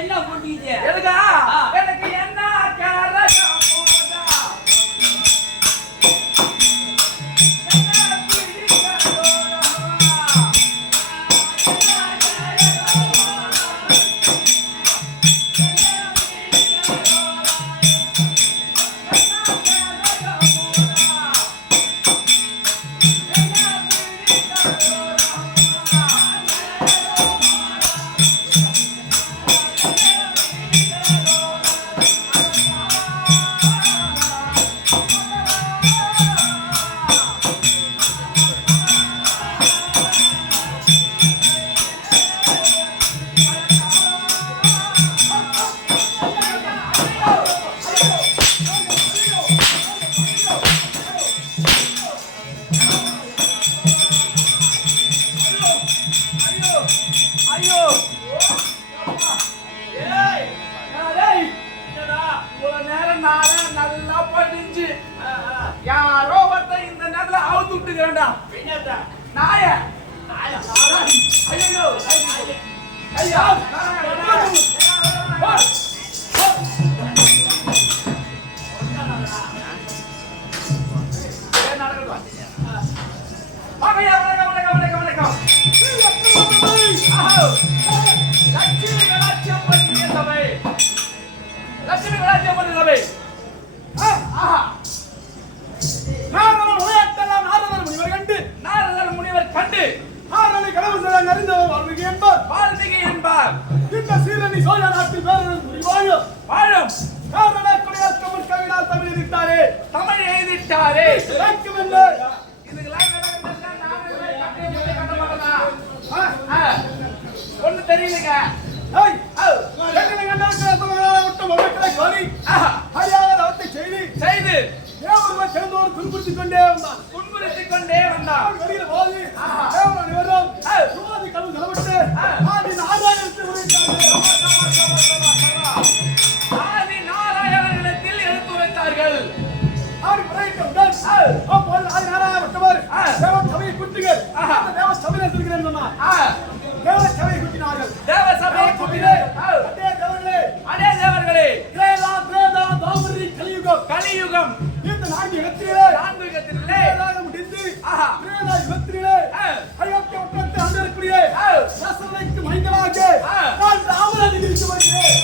என்ன புட்டிச்சு எதுக்கா எனக்கு என்ன யாரோ ஒருத்த இந்த நேரத்துல அவுத்து விட்டுக்கிறேன்டா நாய ஐயோ ஐயா லட்சுமி கலாச்சியம் பண்ண சபை நாரதர் முனிவர் கண்டு ஆரணி கடவுள் அறிந்தவர் வால்மீகி என்பார் இந்த சீரணி சோழ நாட்டில் வாழும் காரண குடியாத்தமிழ் கவிஞர் தமிழ் எழுதிட்டாரே ஒண்ணு தெரியலங்க செய்து நாள்தோறும் துன்புறுத்திக் கொண்டே வந்தான். புன்முறுத்திக் கொண்டே வந்தான். வெளியில் வாதி தேவன் அனைவரும் யுவாதி கடவுள் செலவிட்டு ஆதி நாராயணத்தை உரைத்தார்கள். ஆதி நாராயணனிடத்தில் எடுத்துரைத்தார்கள். ஆதி உரைத்தவுடன் அப்போது ஆதி நாராயணப்பட்டவர் தேவ சபையை கூட்டுங்கள். அந்த தேவ சபையில் இருக்கிறேன் சொன்னார். தேவ சபையை கூட்டினார்கள். தேவ சபையை கூட்டினார்கள். அடே தேவர்களே, திரேதா தாமரி கலியுகம் இந்த 4 யுகத்திலே முடிந்து திரேதா யுகத்திலே அயோக்கிய மக்களுக்கு அண்டக்கூடிய சாசனைக்கு மைந்தனாக நான் ராமராஜ் இருக்கு வருகிறேன்.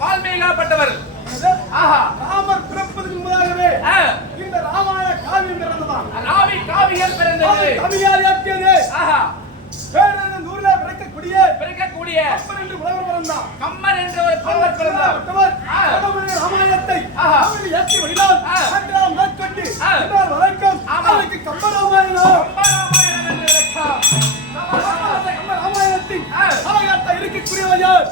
வால்மீகாப்பட்டவர் ராமர் பிறப்பதற்கு முன்பதாகவே இந்த ராமாயண காவியம் பிறந்ததான். ராவி காவியம் பிறந்தது. கவியால் இயற்றியது. பேரன் ஊரில் பிறக்கக்கூடிய கம்மன் என்று புலவர் பிறந்தான். கம்மன் என்ற ஒரு புலவர் பிறந்தார். ராமாயணத்தை இயற்றி வழிதான் மேற்கொண்டு வரைக்கும் அவருக்கு கம்ப ராமாயணம் ராமாயணத்தின் இருக்கக்கூடியவர் யார்?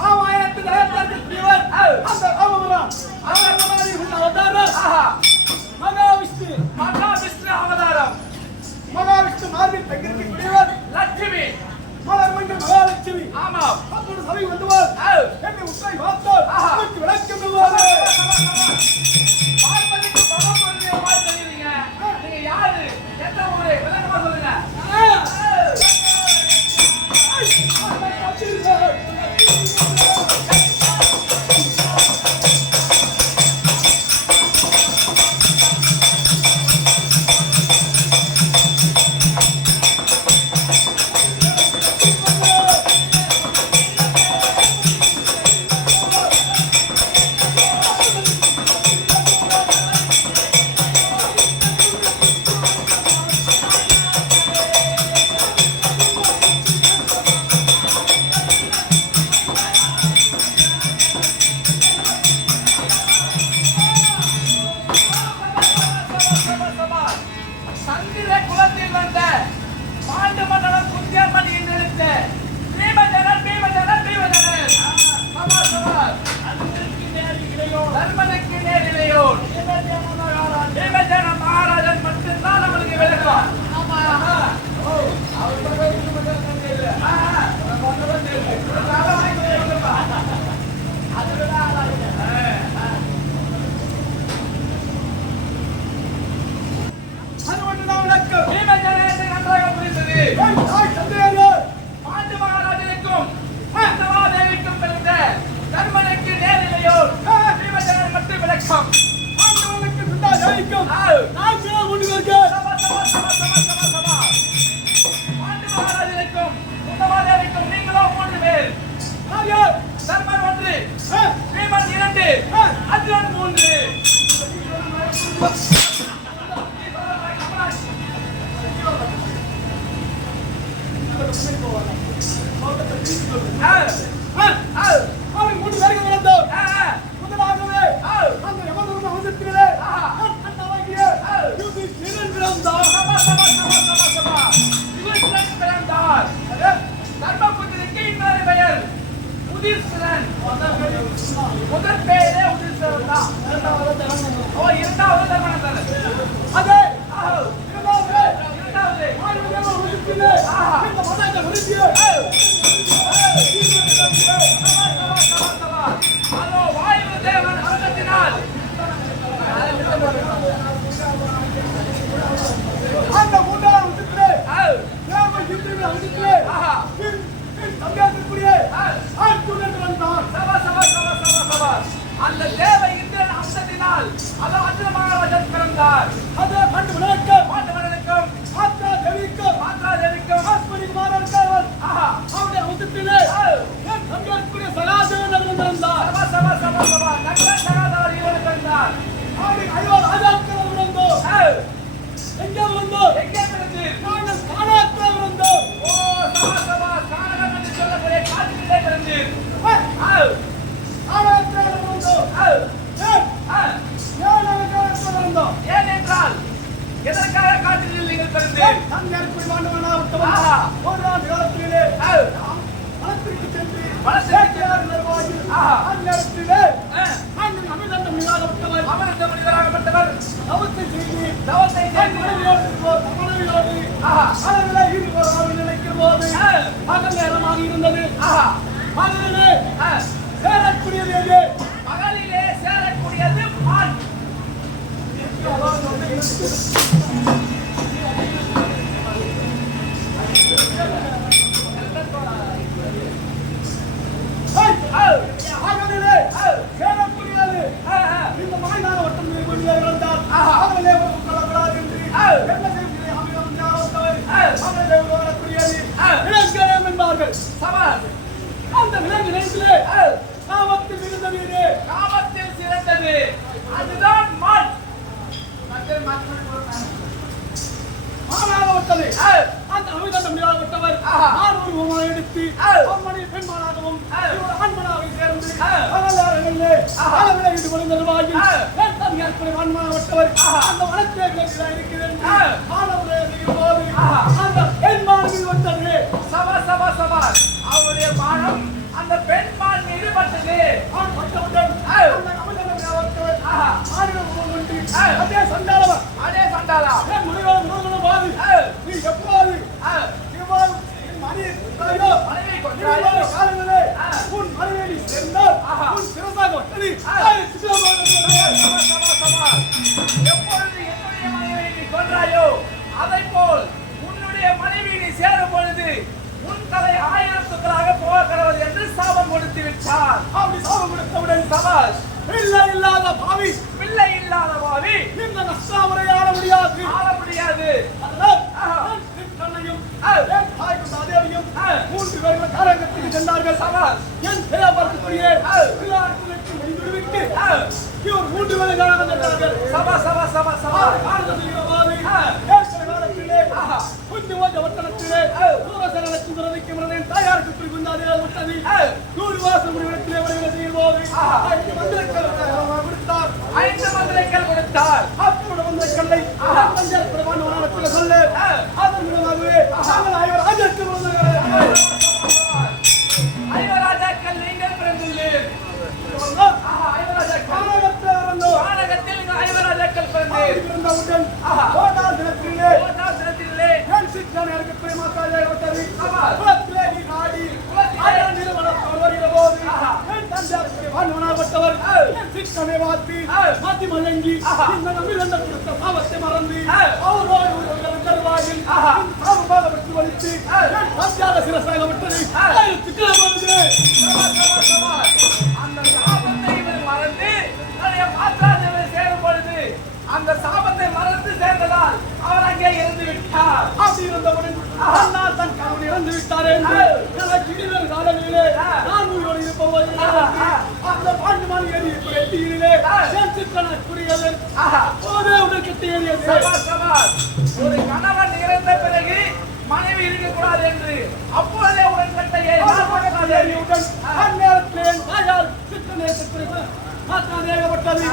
ராமாயணத்தின் அந்த ராமபுரம் மகாவிஷ்ணு அவதாரம். மகாவிஷ்ணு மார்பில் தங்கியிருக்கக்கூடியவர் லட்சுமி மலர்மஞ்சள் மகாலட்சுமி. ஆமாம். அப்போது சபை வந்தவர் என்னை உற்றை பார்த்தார். அவருக்கு விளக்கம் பார்ப்பதற்கு பகவானுடைய மாதிரி தெரியுதுங்க. நீங்க யாரு, எந்த ஊரு, விளக்கமா சொல்லுங்க. சந்திர குலத்தில் வந்த பாண்டு மன்னனும் குந்தியம்மன் என்றெடுத்த பீமஜனன் தர்மனுக்கு நேரிலையோன் பீமஜன மகாராஜன் மட்டும்தான் நம்மளுக்கு விளக்கம். நன்றாக புரிந்தது. பாண்டு மகாராஜனுக்கும் தேவிக்கும் பிறந்த தர்மனுக்கு நேரிலையோர் பீமஜனன் மட்டும் விளக்கம். பாண்டு மகாராஜனுக்கும் குந்தமாதேவிக்கும் நீங்களோ 3 பேர். தர்மன் 1, பீமன் 2, அர்ஜுனன் 3. தர்மபுத்திரிக்கு இன்னொரு பெயர் உதிர்சனன். முதல் பெயரே உதிர்சனன் தான். இரண்டாவது தர்மன். அதே வாயு தேவன் அந்தத்தினால் அந்த மூன்றாவது உதிர்த்திலே தேவ யுத்தத்தில் உதிர்த்திலே தம்பியாத்திற்குரிய ஆட்சி வந்தான். அது அர்ஜுன மகாராஜன் பிறந்தார். அதே பாண்டவனுக்கும் பாண்டவர்களுக்கும் மாத்ரா தேவிக்கும் ஆஸ்மணி குமாரனுக்கும் அவருடைய உதத்திலே என் தம்பியருக்குரிய சகாதேவன் இருந்தார். சபா நல்ல சகாதாரியோடு பிறந்தார். அவருக்கு ஐயோ ராஜாக்கள் இருந்தோம். எங்கே இருந்தோம்? எங்கே பிறந்தீர்? நாங்கள் காணாத்தில் இருந்தோம். ஓ சபா காரணம் என்று சொல்லக்கூடிய காட்டிலே பிறந்தீர். காணாத்தில் இருந்தோம். ஏனென்றால் எதற்காக காட்டில் நீங்கள் பிறந்தீர்? தம்பியருக்குரிய பாண்டவனாக விட்டவன் ஒரு நாள் காலத்திலே வனத்திற்கு சென்று வனசேக்கியார் நிர்வாகி அந்நேரத்திலே அண்ணன் அமிர்தண்டம் மீதாகப்பட்டவர் அமிர்த மனிதராகப்பட்டவர் தவத்தை செய்து தவத்தை அளவிலே ஈடுபடாமல் நினைக்கிற போது பகல் நேரமாக இருந்தது. பகலிலே சேரக்கூடியது எது? பகலிலே சேரக்கூடியது மான். பகலிலே சேரக்கூடியது இந்த மாய்நாத வட்டம் கொண்டு இருந்தால் அவர்களே கொள்ளக்கூடாது என்று என்ன செய்கிறேன் அவர்களே வரக்கூடியது இலங்கரம் என்பார்கள். சபாஸ் அந்த விலங்கு நேரத்திலே காமத்தில் இருந்தது. காமத்தில் சிறந்தது அதுதான் மான். மானாகப்பட்டது அந்த அமிர்தண்டம் மீதாகப்பட்டவர் ஆர்வமாக எடுத்து அம்மனை பெண்மானாகவும் ஆண்மனாவை சேர்ந்து பகலாரங்களிலே அளவிலே ஈடுபடும் நிர்வாகி ஆண்மனாகப்பட்டவர் அந்த வனத்திலே இருக்கிறது ஆனவரே போது அந்த பெண்மான் மீது வந்தது. சபா அவருடைய மானம் அந்த பெண்மான் மீது பட்டது. பட்டவுடன் அந்த அமிர்தண்டம் மீதாகப்பட்டவர் ஆடுகள் கொண்டு அதே சண்டாளவா அதே சண்டாளா பாது நீ எப்போது மனைவி கொண்டாயோ காலங்களே உன் மனைவி சேர்ந்தால் உன் சிறசாக வட்டது. எப்பொழுது என்னுடைய மனைவியை நீ கொன்றாயோ அதை போல் உன்னுடைய மனைவி நீ சேரும் பொழுது உன் தலை 1000 துக்களாக போகிறது என்று சாபம் கொடுத்து விட்டார். அப்படி சாபம் கொடுத்தவுடன் சபாஷ் பிள்ளை இல்லாத பாவி இந்த நஷ்டாவரை ஆள முடியாது. அதனால் தன்னையும் என் தாய்க்கும் தாதேவியும் 3 பேர்கள் காரகத்துக்கு சென்றார்கள். என் தேவபரத்துக்குரிய விட்டு இவர் 3 பேரை காரணம் சென்றார்கள். கொஞ்சம் வட்டணத்திலே தாயாருக்கு புரிந்தாதே விட்டது 100 வாசல் முடிவிடத்திலே வருகிற செய்யும் போது 5 மந்திரங்கள் கொடுத்தார். அப்போது வந்த கல்லை சொல்லு அதன் மூலமாகவே ஐவராஜாக்கள் நீங்கள் பிறந்துள்ளீர். கானகத்தில் ஐவராஜாக்கள் பிறந்தீர். தினத்திலே மாத்தி மயங்கி இந்த நம்பிரண்ட கொடுத்த பாவத்தை மறந்து வலித்து சிரசாக விட்டது. அந்த சாபத்தை இவர் மறந்து மாத்ராஜனை சேரும் பொழுது அந்த சாபத்தை மறந்து சேர்ந்ததால் அவர் அங்கே இறந்து விட்டார். அப்படி இருந்தவுடன் அண்ணால் தன் கணவன் இறந்து விட்டார் என்று எனக்கு இனிமேல் காலங்களிலே நான் உயிரோடு இருப்பவர் அந்த பாண்டுமான் ஏறி வெட்டியிலே கணக்குரியது ஒரே உடல் கட்டி ஏறியது. ஒரு கணவன் இறந்த பிறகு மனைவி இருக்கக்கூடாது என்று அப்போதே உடன் கட்டையை அந்நேரத்திலே தாயார் சித்தனேசத்திற்கு மாற்றாதேகப்பட்டது.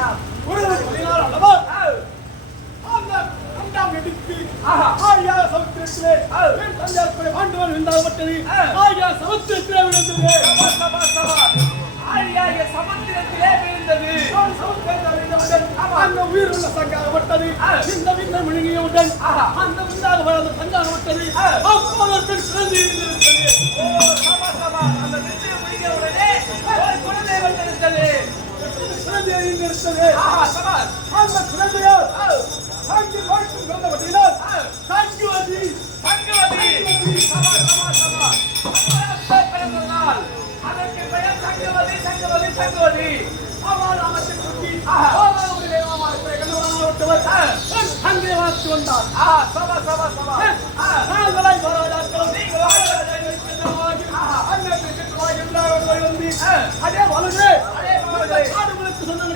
அல்லவா அந்த அண்டாம் எடுத்து ஆயா சமுத்திரத்திலே தஞ்சாவூர் பாண்டவன் விந்தாகப்பட்டது. ஆயா சமுத்திரத்திலே விழுந்தது. ஆழியாகிய சமுத்திரத்திலே விழுந்தது. அந்த உயிருள்ள சங்காகப்பட்டது. இந்த விண்ணை முழுங்கியவுடன் அந்த விந்தாக வளர்ந்த சங்காகப்பட்டது. அப்போது சிறந்து இருந்திருந்தது. அந்த விண்ணை முழுங்கியவுடனே ஒரு குழந்தை வந்திருந்தது. சிறந்து இருந்திருந்தது. அந்த குழந்தையால் சாங்கி வாழ்க்கும் பிறந்தபடியினால் சாங்கிவதி பிறந்ததால் அதற்கு பெயர் சங்கவதி. அவள் அமைச்சர் அங்கே வாத்து வந்தார். சபா சபா சபா நாங்களை வராதாக்களும் அதே வலுது ஆடுகளுக்கு சொந்தம்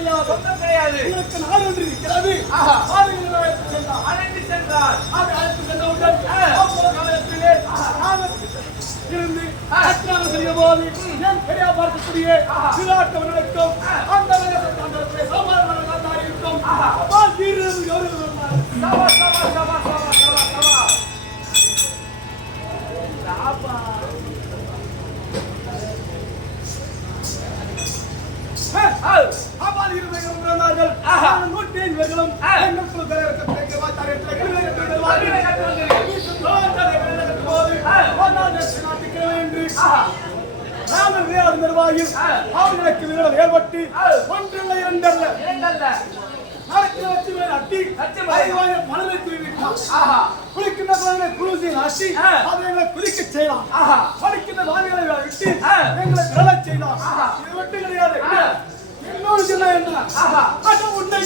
கிடையாது. உங்களுக்கு நாடு ஒன்று இருக்கிறது. அழைத்து சென்றார். அழைத்து சென்றவுடன் காலத்திலே இருந்து அச்சாரம் செய்ய போது என் பெரியா பார்க்கக்கூடிய சிலாட்டவர்களுக்கும் அந்த சமாதானம் இருக்கும். சபா சபா சபா சபா சபா சபா நிர்வாகியும் அவர்களுக்கு விரோதம் ஏற்பட்டு ஒன்றல்ல இரண்டல்ல அட்டி மனதை குளிக்கின்ற குளிசி அட்டி அதை குளிக்க செய்யலாம். படிக்கின்ற வாதிகளை விட்டு எங்களை விரல செய்யலாம். இது மட்டும் கிடையாது. இன்னொரு சின்ன என்ன உன்னை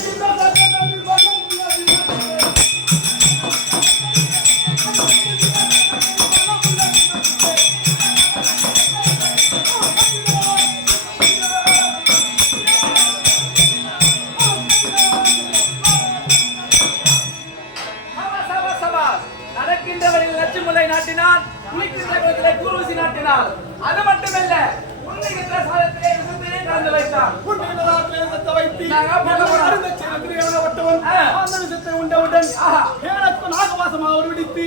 நடக்கின்றவர்கள் லட்சுமுலை நாட்டினால் குளிக்கின்றவர்களை குருசி நாட்டினால் அது மட்டுமல்ல உண்ணுகின்ற சாதத்திலே விசும்பிலே கலந்து வைத்தார். உண்டவுடன் எனக்கு நாகவாசமாக விடுத்து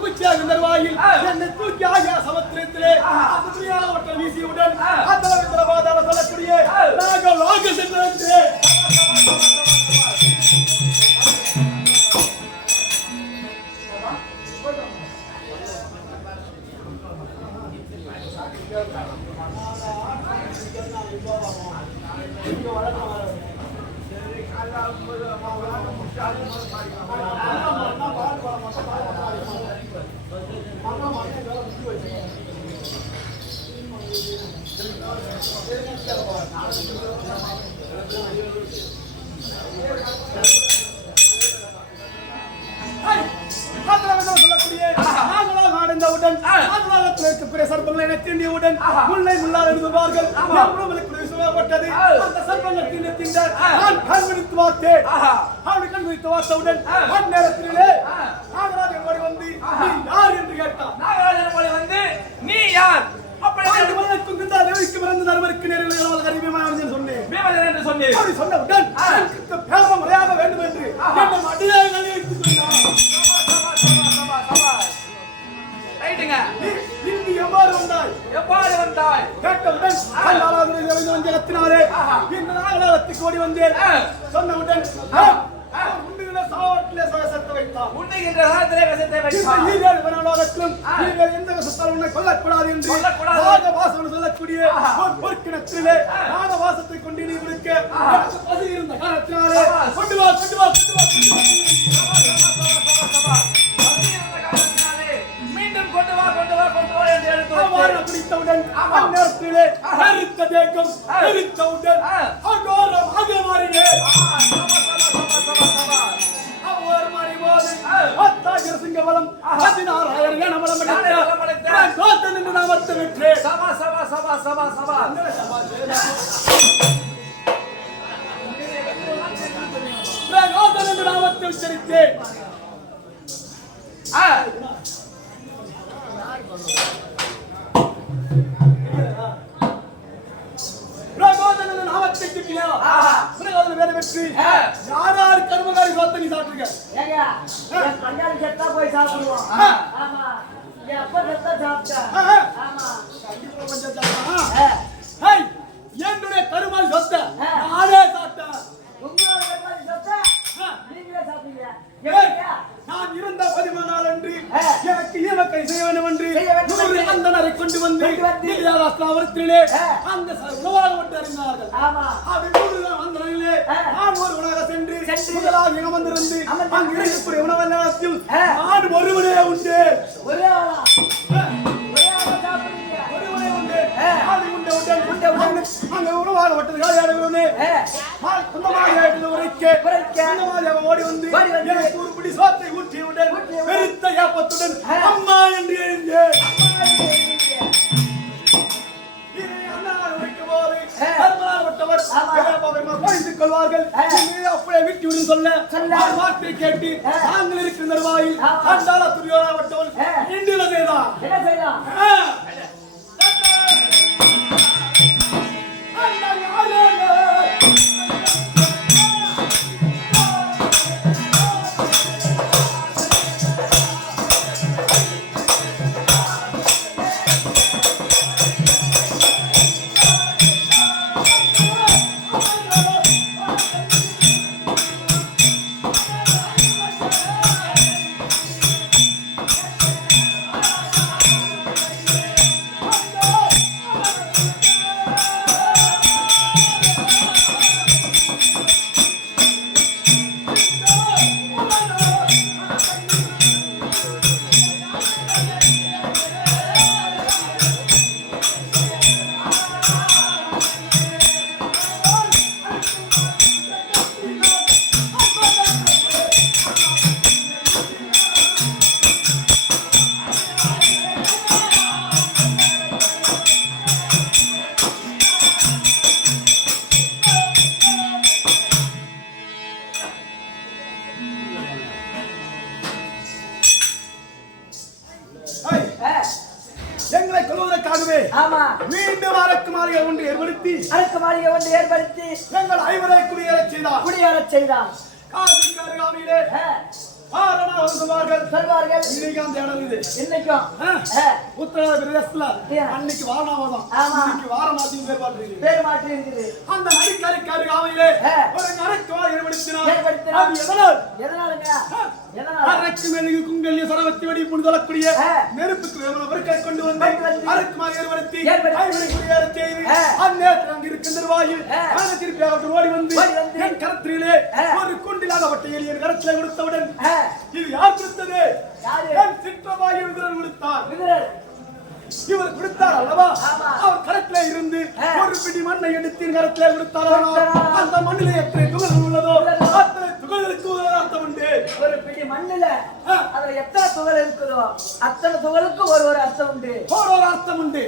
மூச்சியாக நிர்வாகில் என்னை தூக்கி ஆகிய சமுத்திரத்திலே வீசியுடன் சொல்லக்கூடிய நாக சென்று முல்லை முள்ளால் எழுதுவார்கள். அந்த சர்ப்பங்கள் திண்ட நான் கண்விழித்து பார்த்தேன். அப்படி கண்விழித்து பார்த்தவுடன் அந்நேரத்திலே நாகராஜன் ஓடி வந்து நீ யார் என்று கேட்டான். நாகராஜன் ஓடி வந்து நீ யார் சொன்னேன். அப்படி சொன்னவுடன் பேர முறையாக வேண்டும் என்று அடியாக எவ்வாறு வந்தாய் கேட்டவுடன் இந்த நாகலாகத்துக்கு ஓடி வந்தேன். சொன்னவுடன் எந்த விஷத்தால் உன்னை கொல்லக்கூடாது என்று சொல்லக்கூடிய பொற்கிணத்திலே நாகவாசத்தை கொண்டு நீ கொடுக்க பசி இருந்த காரணத்தினாலே கொண்டு வா கொண்டு வா மீண்டும் கொண்டு வா கொண்டு வா கொண்டு வா என்று பிடித்தவுடன் அந்நேரத்திலே தேக்கம் பிடித்தவுடன் அகோரம் மாறினேன். சிங்கவலம் 16,000 கணவலம் நாமத்தை விட்டு சபா சபா சபா சபா சபா நாமத்தை உச்சரித்தேன். நாமத்தை வேலை வெற்றி யார் கர்மகாரி சோத்த நீ சாப்பிட்டுருக்க போய் சாப்பிடுவோம். என்னுடைய கருமாரி சொத்த நானே சாப்பிட்டேன். நான் இருந்த 14 நாள் அன்று எனக்கு ஈமக்கை செய்ய வேண்டும் என்று 100 அந்தனரை கொண்டு வந்து அவரத்திலே அந்த உணவாக விட்டு அறிந்தார்கள். அப்படி 100 அந்தனரிலே நான் ஒரு உணவாக சென்று முதலாக இடம் வந்திருந்து அங்கு இருக்கக்கூடிய உணவெல்லாத்தில் நான் ஒருவனே உண்டு. ஒருவனே உண்டு. அங்க உணவாக வட்டது காலையாடுகிறோனே சொந்தமாக உரைக்க அவன் ஓடி வந்து எனக்கு ஒரு பிடி சோத்தை ஊற்றியுடன் பெருத்த ஏப்பத்துடன் அம்மா என்று எழுந்தேன். அப்படியே வீட்டு சொல்ல வார்த்தை கேட்டு நாங்கள் இருக்கின்ற வாயில் அந்தால துரியோராவட்டவன் இன்று செய்தான். எங்களை கொள்வதற்காகவே மீண்டும் அரக்கு மாளிகை ஒன்று ஏற்படுத்தி எங்கள் ஐவரை குடியேறச் செய்தார். காசுக்கு அருகாமையிலே சொல்வார்கள் இன்னைக்கு அந்த இடம் இது. இன்னைக்கும் உத்தரவாத பிரதேசத்துல அன்னைக்கு வாரணாவதம் இன்னைக்கு வாரணாசி பேர் மாற்றி இருக்குது. அந்த நதிக்கரைக்கு அருகாமையிலே ஒரு நரக்குவாய் ஏற்படுத்தினார். அரக்கு மெழுகு குங்கல்ய சரவத்தி வெடி புனிதலக்கூடிய நெருப்புக்கு பொருட்களை கொண்டு வந்து அரக்குமாய் ஏற்படுத்தி குடியேறச் செய்து அந்நேரத்தில் அங்கு இருக்கின்ற வாயில் திருப்பி அவர்கள் ஓடி வந்து என் கரத்திலே ஒரு குண்டிலாகப்பட்ட எளியன் கரத்திலே கொடுத்தவுடன் இது யார் கொடுத்தது? சிற்றவாயு விதிரன் கொடுத்தார். இவர் கொடுத்தார் அல்லவா? அவர் கரத்திலே இருந்து ஒரு பிடி மண்ணை எடுத்து கரத்திலே கொடுத்தார். அந்த மண்ணிலே எத்தனை துகள்கள் உள்ளதோ அத்தனை துகள்களுக்கு ஒரு அர்த்தம் உண்டு. ஒரு பிடி மண்ணில அதுல எத்தனை துகள் இருக்குதோ அத்தனை துகளுக்கு ஒரு அர்த்தம் உண்டு. ஒரு அர்த்தம் உண்டு.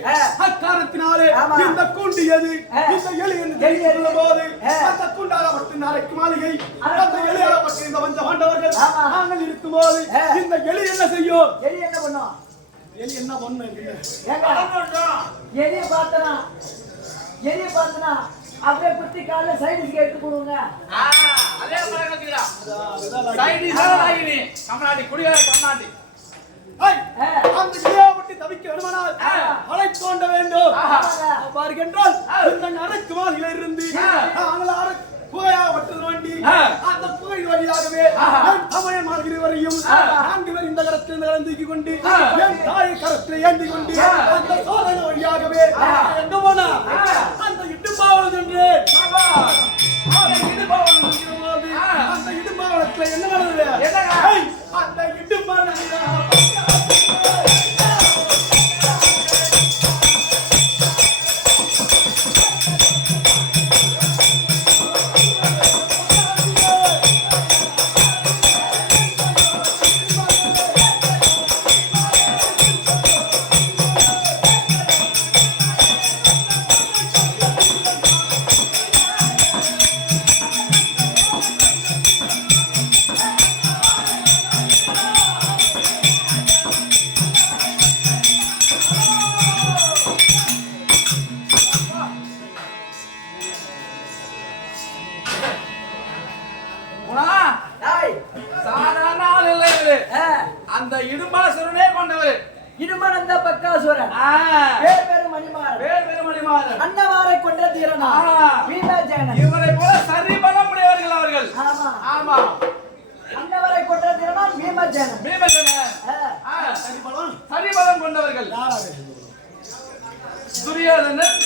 அக்காரணத்தினாலே இந்த கூண்டு எது இந்த எலி என்று தெரிந்து போது அந்த கூண்டாகப்பட்ட நாளைக்கு மாளிகை அந்த எலியாகப்பட்ட இந்த வந்த பாண்டவர்கள் நாங்கள் இருக்கும் போது இந்த எலி என்ன செய்யும்? எலி என்ன பண்ணும்? எலி என்ன பண்ணு? எலிய பார்த்தனா அப்படியே குத்தி கால சைடுக்கு எடுத்து போடுங்க. அதே பழக்கத்துல சைடுஸ் ஆகினி கம்னாடி குடியார கம்னாடி அந்த கியாவட்டி தவிக்க வேண்டுமானால் அலை தோண்ட வேண்டும். பாருங்கென்றால் இந்த நரக்கு மாளிகையில் இருந்து நாங்கள் புகையாகப்பட்டது வண்டி அந்த புகை வழியாகவே தமிழ் மார்கிற வரையும் நான்கு பேர் இந்த கரத்தில் தூக்கி கொண்டு என் தாயை கரத்தில் ஏந்தி கொண்டு அந்த சோதனை வழியாகவே எங்க போனா அந்த இடுபாவனம் என்று அந்த இடுபாவனத்துல என்ன நடந்தது? அந்த இடுபாவனம் அந்த இடும்பாசுரனே கொண்டவர். இடுமனந்த பக்காசுரன் பேர் மணிமாறன் அன்னவாரை கொன்ற தீரனா பீமசேனன். இவரை போல சரிபலம் உடையவர்கள் அவர்கள். ஆமா அன்னவாரை கொன்ற தீரனா பீமசேனன். சரிபலம் கொண்டவர்கள். துரியோதனன்,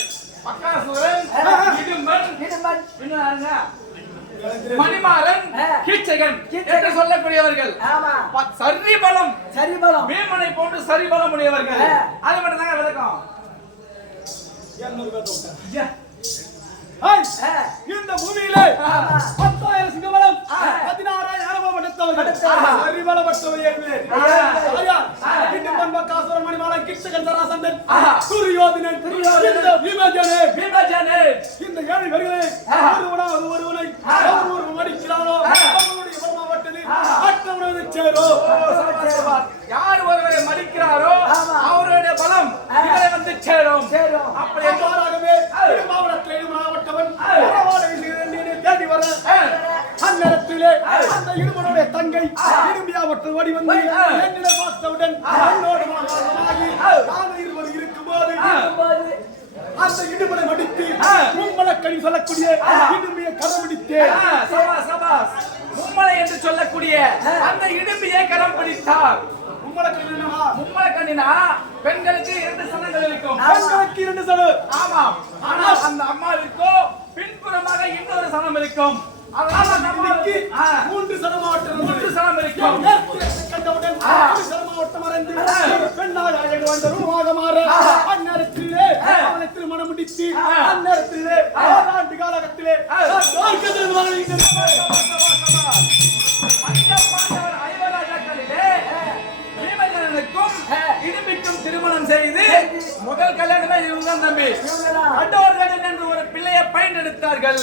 பக்காசுரன், இடும்பன், இன்னும் மணிமாறன், கீச்சகன் என்று சொல்லக்கூடியவர்கள். சரிபலம் பீமனை போன்று சரிபலம் உடையவர்கள். அது மட்டும் தாங்க விளக்கம். இந்த பூமியிலே 10,000 சிங்கபலம் 16,000 யானபலம் எடுத்தவர்கள் அறிவலப்பட்டவர்கள் பக்காசுரன் மணிமாலன் கிருஷ்ணன் சராசந்தன் துரியோதனன் இந்த பீமஜனே இந்த ஏழு பேர்களே ஒருவனை ஒருவன் அடிக்கிறானோ அவனுடைய பலமாவட்டது மற்றவனது சேரும். யார் ஒருவரை மதிக்கிறாரோ அவருடைய பலம் இவரை வந்து சேரும். அப்படி மாறாகவே மாவட்டத்தில் மாவட்டவன் தேடி வர அந்நேரத்திலே அந்த இருவனுடைய தங்கை இரும்பியாவற்று ஓடி வந்து என்னிடம் பார்த்தவுடன் என்னோடு மாமாகி நாங்கள் இருவர் இருக்கும்போது அந்த இடுமலை மடித்து மும்மலக்கணி சொல்லக்கூடிய இடும்பியை கரம் பிடித்தேன். மும்மலை என்று சொல்லக்கூடிய அந்த இடும்பியை கரம் பிடித்தார். மும்மலக்கண்ணினா பெண்களுக்கு 2 சனங்கள் இருக்கும். பெண்களுக்கு 2 சனம். ஆமாம். ஆனால் அந்த அம்மாவிற்கோ பின்புறமாக இன்னொரு சனம் இருக்கும். அதனால நம்மளுக்கு 3 சனமாவட்டம் 3 சனம் இருக்கும். கண்டவுடன் சனமாவட்டம் மறைந்து பெண்ணாக அழகு வந்த ரூபாக மாற அந்நேரத்திலே அவனை திருமணம் முடித்து அந்நேரத்திலே 6 ஆண்டு காலகத்திலே இடும்பிக்கும் திருமணம் செய்து முதல் கல்யாணமே இவங்க தம்பி கண்டோர்கள் என்று ஒரு பிள்ளையை பயன்படுத்தார்கள்.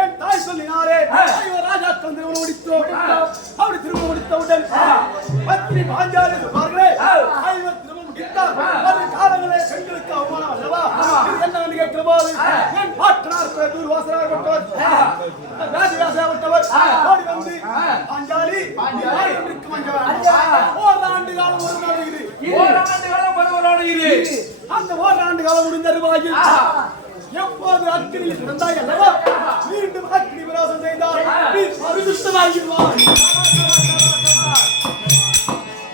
என் தாய் சொல்லினாரே ராஜாக்கள் திருமணம் முடித்தோம். அப்படி திருமணம் முடித்தவுடன் பத்னி பாஞ்சாலி சொல்வார்களே திருமணம் முடித்தார். அது காலங்களே பெண்களுக்கு அவமானம் அல்லவா? என்னவென்று கேட்கிற போது என் பாட்டனார் தூர்வாசனாகப்பட்டவர் ராஜராஜாகப்பட்டவர் ஓடி வந்து பாஞ்சாலி ஓராண்டு காலம் ஒருவரோடு இரு. அந்த ஓராண்டு காலம் முடிந்த ரூபாயில் எப்போது அக்கினியில் பிறந்தாய் அல்லவா மீண்டும் அக்கினி விரோதம் செய்தால் நீ பரிசுத்தமாகிடுவாய்.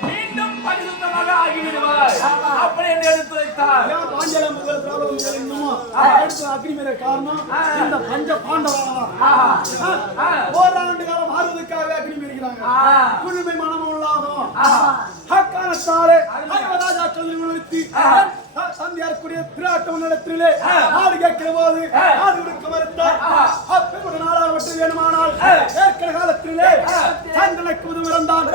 மீண்டும் பரிசுத்தமாக ஆகிவிடுவாய். அப்படி என்று எடுத்து வைத்தார். பாஞ்சலம் முதல் திராவிடம் இன்னும் அக்னி மேல காரணம் இந்த பஞ்ச பாண்டவர்களா ஓராண்டு காலம் ஆறுவதற்காக அக்னி மேற்கிறாங்க. குழுமை மனம் உள்ளாகும் அக்காலத்தாலே ராஜாக்கள் நிறுத்தி சந்தியாருக்குரிய திராட்டம் நடத்திலே நாடு கேட்கிற போது நாடு கொடுக்க மறுத்தார். அப்போது நாடாகப்பட்டு வேணுமானால் ஏற்கிற காலத்திலே சந்தனுக்கு முதும் இறந்தான்,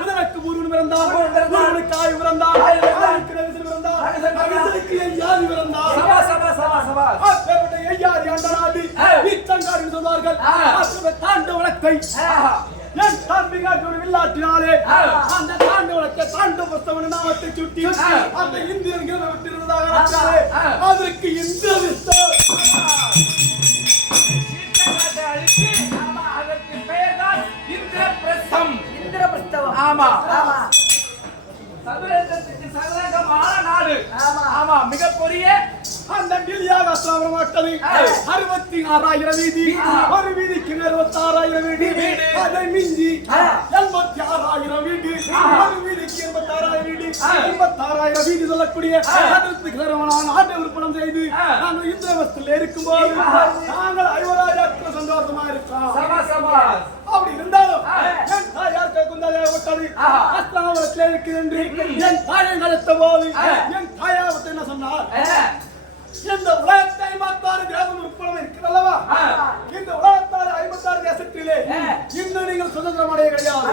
முதலுக்கு முருகன் இறந்தான், முருகனுக்கு ஆய்வு இறந்தான், ஐயாதி இறந்தான். அப்பேற்பட்ட ஐயாதி ஆண்ட நாடு வீச்சங்காடு சொல்வார்கள். தாண்டவனத்தை என் தம்பிகாட்டு ஒரு வில்லாட்டினாலே அந்த தாண்டவனத்தை தாண்ட புஸ்தவன் நாமத்தை சுட்டி அந்த இந்திரன் கிழமை விட்டிருந்ததாக அதற்கு இந்திர விஸ்தம் அதற்கு பெயர்தான் இந்திரபிரஸ்தம். இந்திரபிரஸ்தவம். ஆமா. சதுரங்கத்துக்கு சதுரங்கமான நாடு. ஆமா. மிகப்பெரிய அந்த டில்லியாக மாட்டது 66,000 வீதி. ஒரு வீதிக்கு 66,000 வீடு. அதை மிஞ்சி 86,000 வீடு. ஒரு வீதிக்கு 86,000 வீடு. 86,000 வீடு சொல்லக்கூடிய நாட்டை விற்பனம் செய்து நாங்கள் இந்திரவஸ்தில் இருக்கும்போது நாங்கள் ஐவராஜாக்கள் சந்தோஷமா இருக்கிறோம். அப்படி இருந்தாலும் என் தாயார் விட்டது அஸ்தானத்தில் இருக்கு என்று என் தாயை நடத்த போது என் தாயார் என்ன சொன்னார்? இந்த உலகத்தை 56 தேசம் உட்பட இருக்கிறல்லவா? இந்த உலகத்தால் 56 தேசத்திலே இன்னும் நீங்கள் சுதந்திரம் அடைய கிடையாது.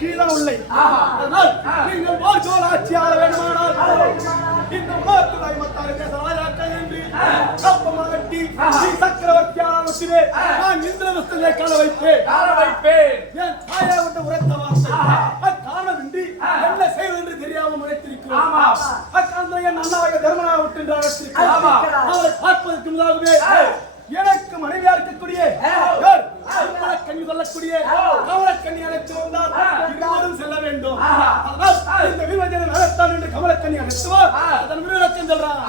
கீழே இல்லை. அதனால் நீங்கள் போர்ச்சோல் ஆட்சி ஆள வேண்டுமானால் இந்த உலகத்தில் 56 தேச ராஜாக்கள் என்று கப்பமாக கட்டி சக்கரவர்த்தியானே நான் இந்திரவஸ்திலே கால வைப்பேன். என் தாயை விட்டு உரைத்த வார்த்தை காரணமின்றி என்ன செய்வது என்று தெரியாமல் உரைத்திருக்கிறோம். என் அண்ணாவை தர்மனாக விட்டு அவரை பார்ப்பதற்கு முன்னாகவே எனக்கு மனைவியா இருக்கக்கூடிய கண்ணி சொல்லக்கூடிய கமலக்கண்ணி அழைத்து வந்தால் இருவரும் செல்ல வேண்டும். இந்த விமர்சனம் நடத்தான் என்று கமலக்கண்ணி அழைத்துவார். அதன் விருதக்கம் சொல்றாங்க.